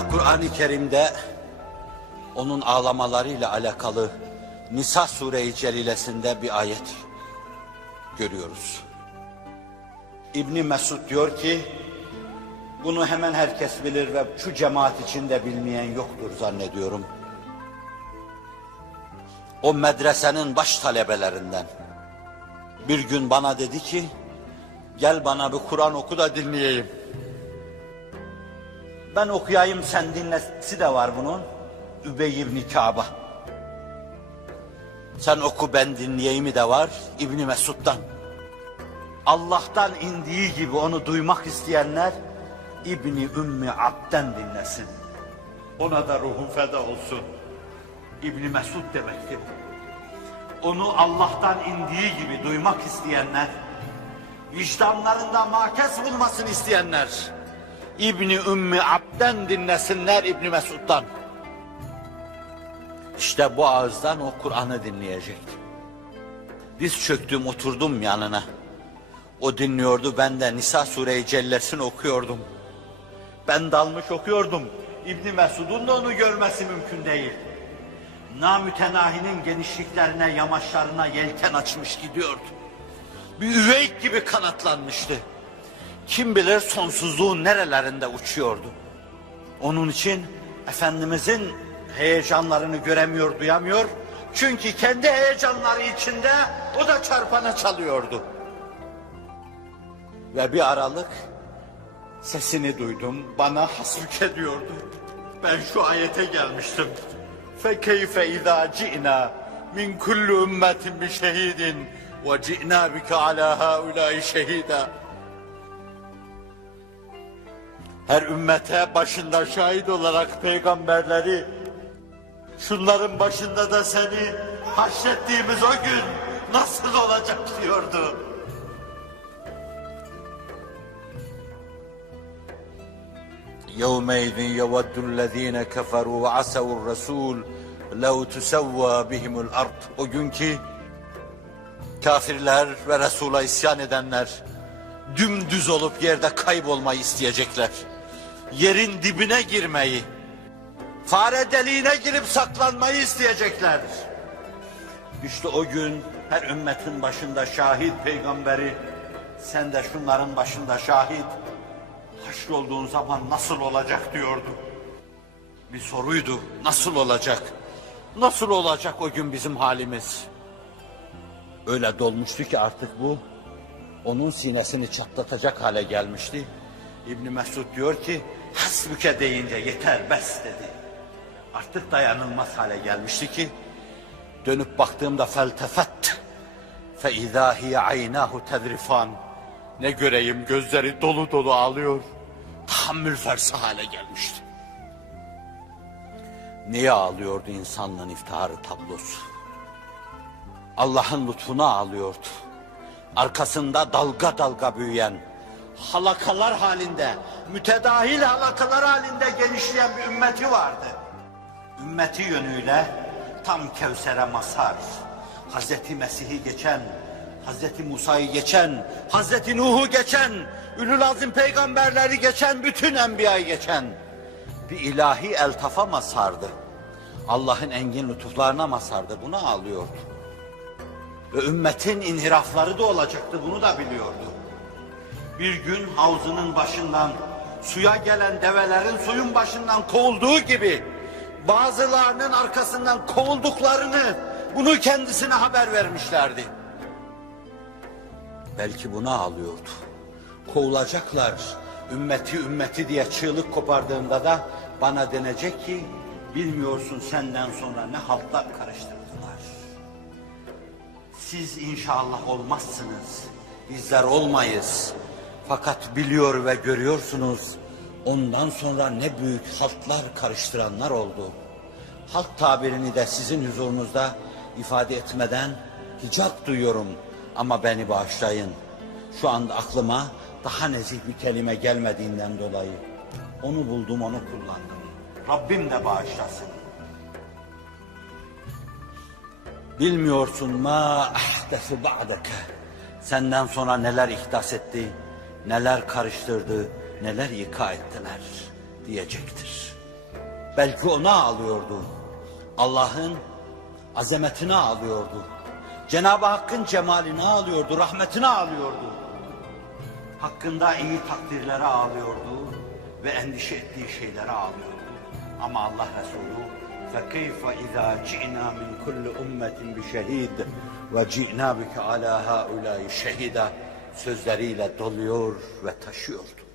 Yine Kur'an-ı Kerim'de onun ağlamalarıyla alakalı Nisa Sure-i Celilesinde bir ayet görüyoruz. İbn Mesud diyor ki, bunu hemen herkes bilir ve şu cemaat içinde bilmeyen yoktur zannediyorum. O medresenin baş talebelerinden bir gün bana dedi ki, gel bana bir Kur'an oku da dinleyeyim. Ben okuyayım sen dinlesi de var bunun. Übey ibn Kâb'a. Sen oku ben dinleyeyimi de var İbn Mesud'dan. Allah'tan indiği gibi onu duymak isteyenler İbni Ümmi Abd'den dinlesin. Ona da ruhum feda olsun. İbn Mesud demektir. Onu Allah'tan indiği gibi duymak isteyenler, vicdanlarında makes bulmasını isteyenler İbni Ümmi Abd'den dinlesinler İbn Mesud'dan. İşte bu ağızdan o Kur'an'ı dinleyecektim. Diz çöktüm, oturdum yanına. O dinliyordu, ben de Nisa Sure-i Cellesini okuyordum. Ben dalmış okuyordum. İbn Mesud'un da onu görmesi mümkün değil. Namütenahinin genişliklerine, yamaçlarına yelken açmış gidiyordu. Bir üveyk gibi kanatlanmıştı. Kim bilir sonsuzluğun nerelerinde uçuyordu. Onun için Efendimizin heyecanlarını göremiyor, duyamıyor. Çünkü kendi heyecanları içinde o da çarpana çalıyordu. Ve bir aralık sesini duydum, bana hasbük ediyordu. Ben şu ayete gelmiştim. فَكَيْفَ اِذَا جِئْنَا مِنْ كُلُّ اُمَّةٍ بِشَهِيدٍ وَجِئْنَا بِكَ عَلَى هَؤُلَاءِ شَهِيدًا. Her ümmete başında şahit olarak peygamberleri, şunların başında da seni haşrettiğimiz o gün nasıl olacak diyordu. يَوْمَيْذٍ يَوَدُّ الَّذ۪ينَ كَفَرُوا وَعَسَوُوا الرَّسُولِ لَوْ تُسَوَّى بِهِمُ الْأَرْضِ. O günkü kafirler ve Resul'a isyan edenler dümdüz olup yerde kaybolmayı isteyecekler. Yerin dibine girmeyi, fare deliğine girip saklanmayı isteyecekler. İşte o gün her ümmetin başında şahit peygamberi, sen de şunların başında şahit, haşrolduğun zaman nasıl olacak diyordu. Bir soruydu, nasıl olacak? Nasıl olacak o gün bizim halimiz? Öyle dolmuştu ki artık bu, onun sinesini çatlatacak hale gelmişti. İbn Mesud diyor ki, hasbüke deyince yeter, bes dedi. Artık dayanılmaz hale gelmişti ki, dönüp baktığımda feltefet, fe izâ hiye aynâhu tedrifan. Ne göreyim, gözleri dolu dolu ağlıyor. Tahammül fersi hale gelmişti. Niye ağlıyordu insanlığın iftiharı tablosu? Allah'ın lütfuna ağlıyordu. Arkasında dalga dalga büyüyen, halakalar halinde, mütedahil halakalar halinde genişleyen bir ümmeti vardı. Ümmeti yönüyle tam Kevser'e mazhar, Hazreti Mesih'i geçen, Hazreti Musa'yı geçen, Hazreti Nuh'u geçen, Ülül Azim peygamberleri geçen, bütün enbiyayı geçen bir ilahi eltafa mazhardı. Allah'ın engin lütuflarına mazhardı, buna ağlıyordu. Ve ümmetin inhirafları da olacaktı, bunu da biliyordu. Bir gün havzının başından, suya gelen develerin suyun başından kovulduğu gibi, bazılarının arkasından kovulduklarını, bunu kendisine haber vermişlerdi. Belki buna ağlıyordu. Kovulacaklar, ümmeti ümmeti diye çığlık kopardığında da bana denecek ki, bilmiyorsun senden sonra ne haltlar karıştırdılar. Siz inşallah olmazsınız, bizler olmayız. Fakat biliyor ve görüyorsunuz, ondan sonra ne büyük haltlar karıştıranlar oldu. Halk tabirini de sizin huzurunuzda ifade etmeden hicap duyuyorum. Ama beni bağışlayın. Şu anda aklıma daha nezih bir kelime gelmediğinden dolayı onu buldum, onu kullandım. Rabbim de bağışlasın. Bilmiyorsun ma ahdesu ba'deke. Senden sonra neler ihdas etti, neler karıştırdı, neler ika ettiler diyecektir. Belki ona ağlıyordu. Allah'ın azametine ağlıyordu. Cenab-ı Hakk'ın cemaline ağlıyordu, rahmetine ağlıyordu. Hakkında iyi takdirlere ağlıyordu ve endişe ettiği şeylere ağlıyordu. Ama Allah Resulü فَكَيْفَ اِذَا جِئْنَا مِنْ كُلِّ اُمَّةٍ بِشَهِيدٍ وَجِئْنَا بِكَ عَلَى هَؤُلَاءِ شَهِيدًا sözleriyle doluyor ve taşıyordu.